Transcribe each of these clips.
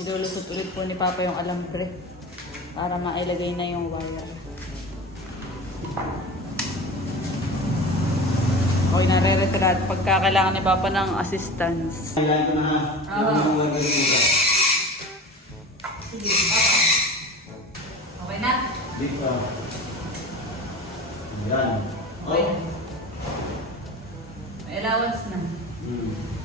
Nilulusot ulit po ni Papa yung alambre para mailagay na yung wire. Okay, nare-retrat pagka kailangan ni Papa ng assistance. Kailangan ko na ha. Ah. Sige, Papa. Okay na? Dito. Yan. Okay. May allowance na. Hmm.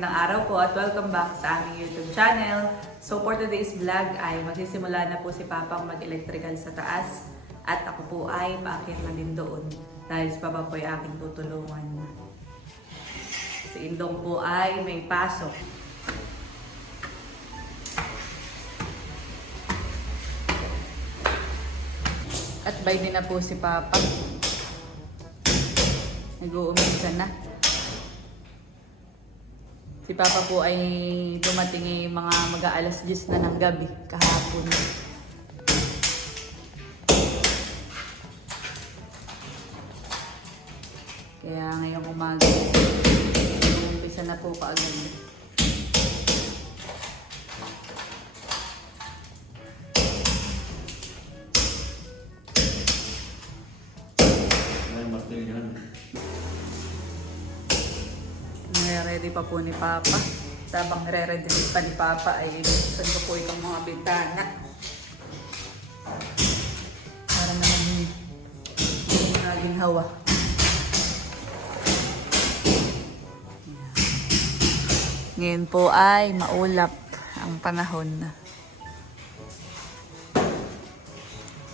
Magandang araw po at welcome back sa aming YouTube channel. So for today's vlog ay magsisimula na po si Papang mag-electrical sa taas at ako po ay paakyat na din doon dahil si Papa po ay aking tutulungan. Si Indong po ay may pasok. At by din na po si Papa. Nag-uumisa na. Si Papa po ay dumating ay mga mag-aalas 10 na ng gabi kahapon. Kaya ngayong umaga, umpisa na po kaagad. May martil yan. Nire-ready pa po ni Papa. Sabang nire-ready pa ni Papa ay buksan ko po itong mga bintana. Para naman naging hawa. Ngayon po ay maulap ang panahon.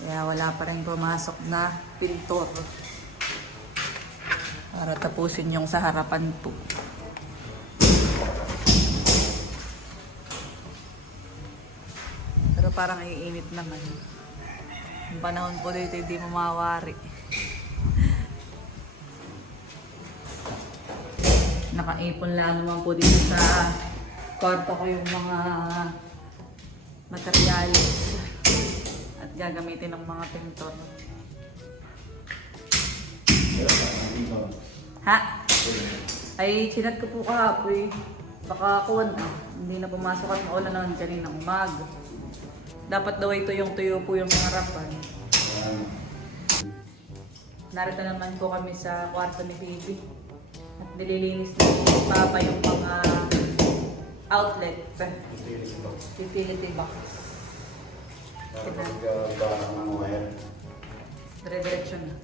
Kaya wala pa rin pumasok na pintor. Para tapusin yung sa harapan po. Parang iinit naman. Yung panahon po dito hindi mo mawari. Nakaipon lang naman po dito sa kwarto ko yung mga materials at gagamitin ng mga pintor. Ha? Ay, sinat ko po kahapon. Baka kuwan. Hindi na pumasok at maulan naman kanina umaga. Dapat daw ito yung tuyo po yung mga harapan. Narito naman po kami sa kwarto ni Baby. At nililinis na ni Papa yung mga outlet. Utility box. Utility box. Para magbalang ng wire. Dire-diretso na.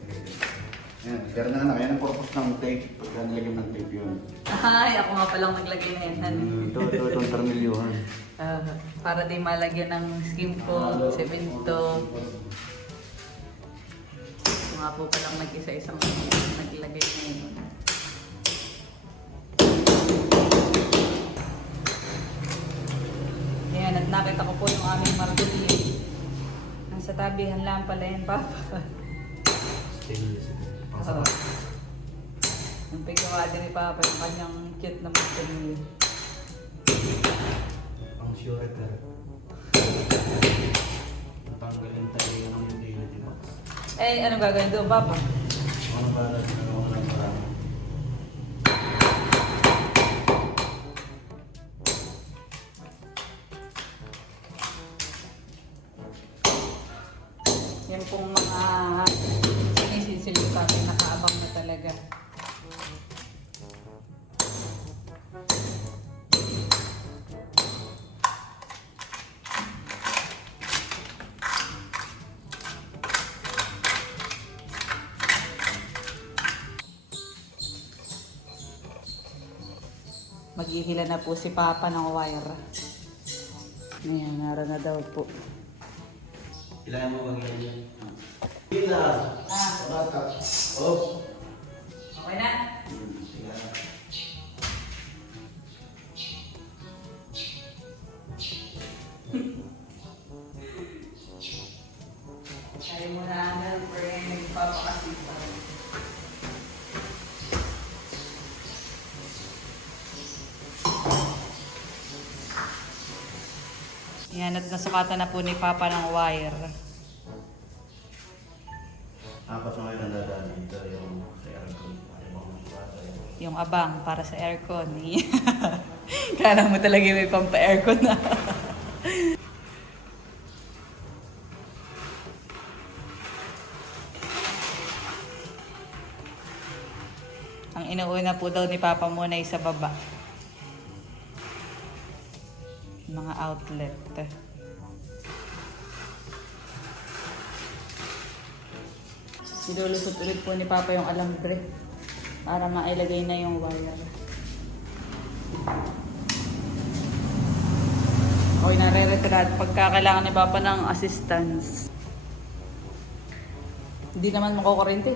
Yan. Pero na anak, yan ang purpose ng tape. Pagka nilagyan ng tape yun. Ay, ako nga palang naglagay na yan. honey. Hmm, Ito, ito, itong termilyuhan. Ah, para di malagyan ng skin foam, semento. Ako nga po palang nag-isa-isang naglagay na yun. Ayan, at nakita ko po yung aming martilyo. Nasa tabihan lang pala yan, Papa. Stainless. Oo. Yung piggawa din ni Papa, yung kanyang cute na martilyo. Ang sure ka. Tanggalin tayo ng utility box. Eh, ano gagawin doon, Papa? Ano ba Maghihila na po si Papa ng wire. Ayan, naroon na daw po. Kailangan mo bang yan? Pila! Ah. Bata! Oh! Okay na? Nasukatan na po ni Papa ng wire. Apat na ngayon ang dadaan dito yung sa aircon. Yung abang para sa aircon. Kala mo talaga may pampa-aircon na. Ang inuuna po daw ni Papa muna ay sa baba. Mga outlet. Silulusot ulit po ni Papa yung alambre para mailagay na yung wire. Okay, nare-retrat pagka kailangan ni Papa ng assistance. Hindi naman makukurente.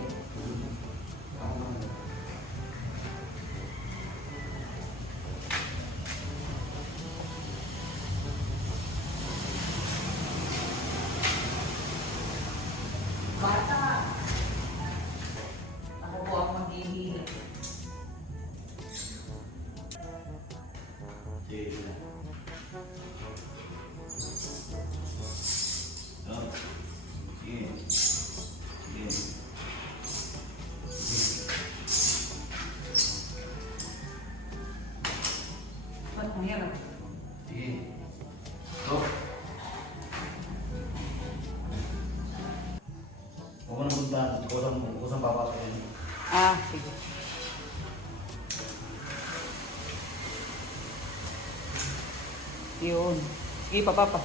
Sige pa, Papa.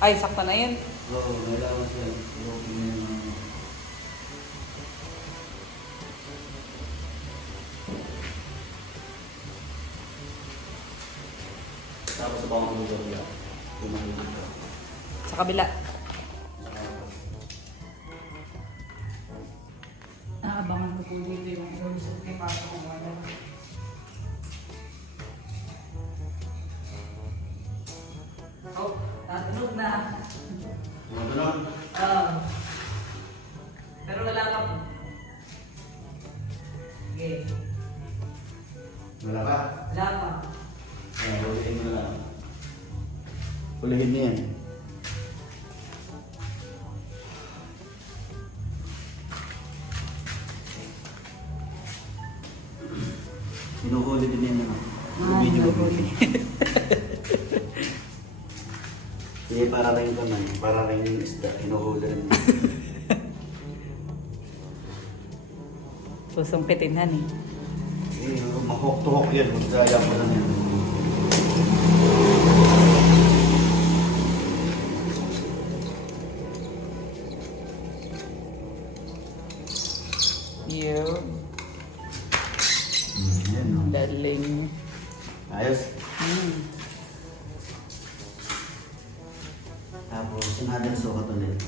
Ay, sakta na yun. Oo, kailangan siya. Tapos niya. Tumahimik ka. Sa kabila. Sinuhuli din yan naman. Ah, ko. hinuhuli. Hindi, para rin ko man. Para rin yung isda. Hinuhuli rin. Susong pitinhan eh. Eh, mahok-tuhok yan. Magkaya mo lang yan. Yun. Yan. Daling. Ayos. Hmm. Tapos, sinadang sukat ulit.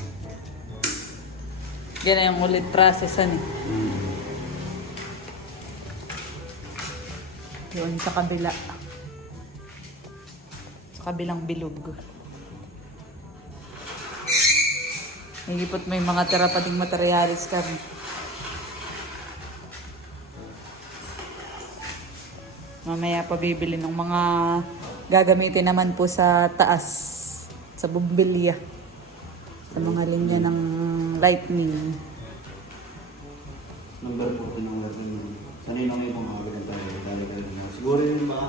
Yan yung ulit processan eh. Hmm. Yun sa kabila. Sa kabilang bilog. Nagipot mo yung mga tira pa ding materialis kami. Mamaya pa bibili ng mga gagamitin naman po sa taas. Sa bumbilya. Sa mga linya ng lightning. Number 4 ng working mo. Sanay na ngayon mga ganun tayo. Dali-dali na. Siguro yung baka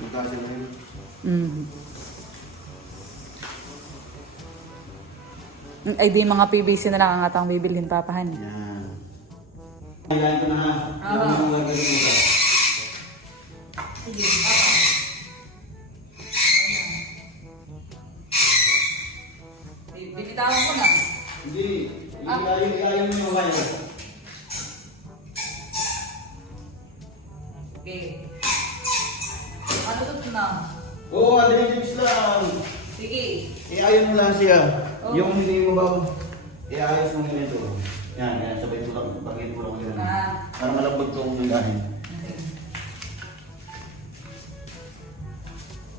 magkasa na yun. Mm. Ay di mga PVC na lang ang atang bibilhin papahan. Yan. Kailangan ko na ha. Ah. Yan ang gagawin mo. Sige, Binitawan ko na. Hindi. Ah. Ilayin mo yung. Okay. Ano to na? Oo, oh, adrenaline lang. Sige. Iayon mo lang siya. Oh. Yung hindi mo ba, iayos mo ganito. Yan, yan. Sabay lang. Bakit mo lang yan. Ah. Para malambot ko kung ilahin.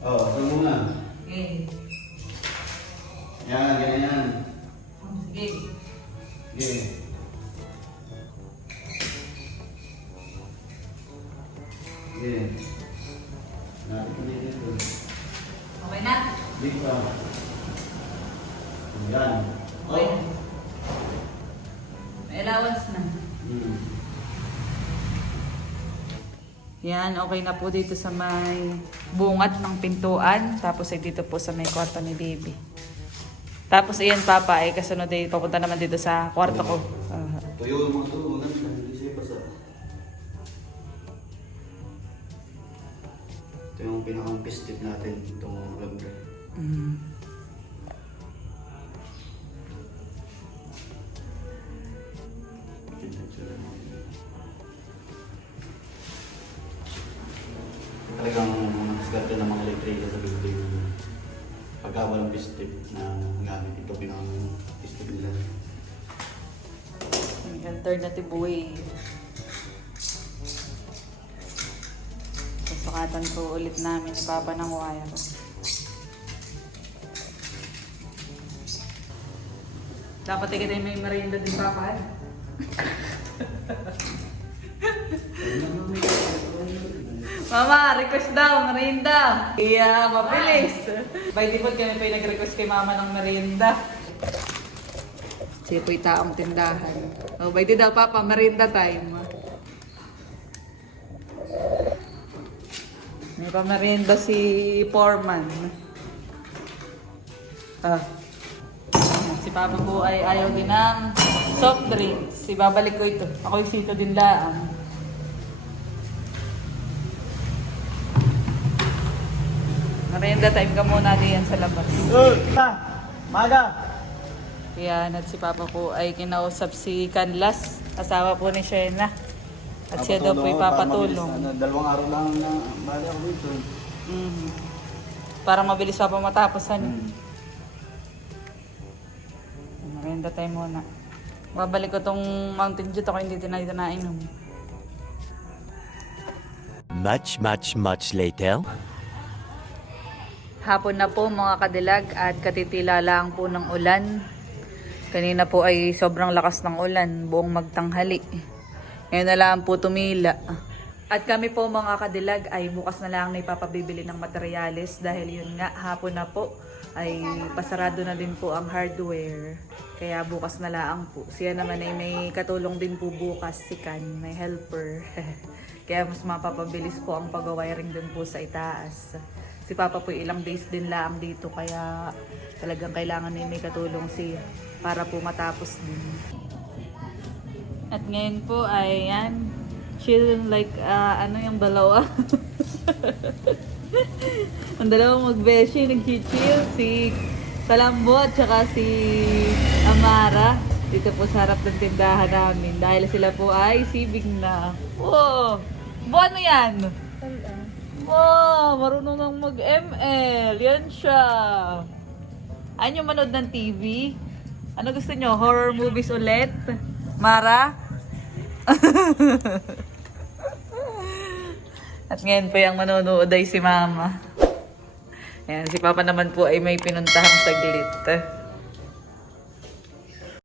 Oo, oh, saan mo na. Okay. Yan, ganyan Yan, okay na po dito sa may bungat ng pintuan. Tapos ay dito po sa may kwarto ni baby. Tapos iyan papa ay kasunod ay papunta naman dito sa kwarto ko. Ah. Tuyo yung mga basa. Ito yung pinakang festive natin. Itong laundry. Mm. Talagang diskarte ng mga elektrika sa building. Pagka walang festive na gamit, ito pinakang festive nila. Alternative way. Sasukatan ko ulit namin si Papa ng wire. Dapat ikita may merienda din Papa. Mama, request daw, merienda. Iya, mabilis. By default kami pa nag-request kay Mama ng merienda. Siya po'y taong tindahan. Oh, by the daw, Papa, merienda time. May pamerienda si Foreman. Ah. Si Papa po ay ayaw din ng soft drinks. Ibabalik ko ito. Ako yung sito din laang. Merienda time ka muna diyan sa labas. Good! Maga! Yan, at si Papa po ay kinausap si Canlas, asawa po ni Shena. At siya daw po ipapatulong. Ano, dalawang araw lang na bali ako dito. Mhm. Para mabilis pa pa matapos, ano? Hmm. Merienda tayo muna. Babalik ko tong Mountain Dew, ako hindi na dito nainom. Much, much, much later. Hapon na po mga kadilag at katitila lang po ng ulan. Kanina po ay sobrang lakas ng ulan, buong magtanghali. Ngayon na lang po tumila. At kami po mga kadilag ay bukas na lang na ipapabibili ng materyales dahil yun nga hapon na po ay pasarado na din po ang hardware. Kaya bukas na lang po. Siya naman ay may katulong din po bukas si Kan, may helper. Kaya mas mapapabilis po ang pag-wiring din po sa itaas. Si Papa po ilang days din lang dito kaya talagang kailangan na may katulong siya para po matapos din. At ngayon po ay yan, chill like ah, ano yung dalawa. ang dalawang magbeshi, nag-chill si Salambo at saka si Amara dito po sa harap ng tindahan namin dahil sila po ay sibig na. Wow! Buwan mo yan? Wow! Marunong nang mag-ML. Yan siya. Ayaw nyo manood ng TV? Ano gusto nyo? Horror movies ulit? Mara? At ngayon po yung manonood ay si Mama. Ayan, si Papa naman po ay may pinuntahang saglit.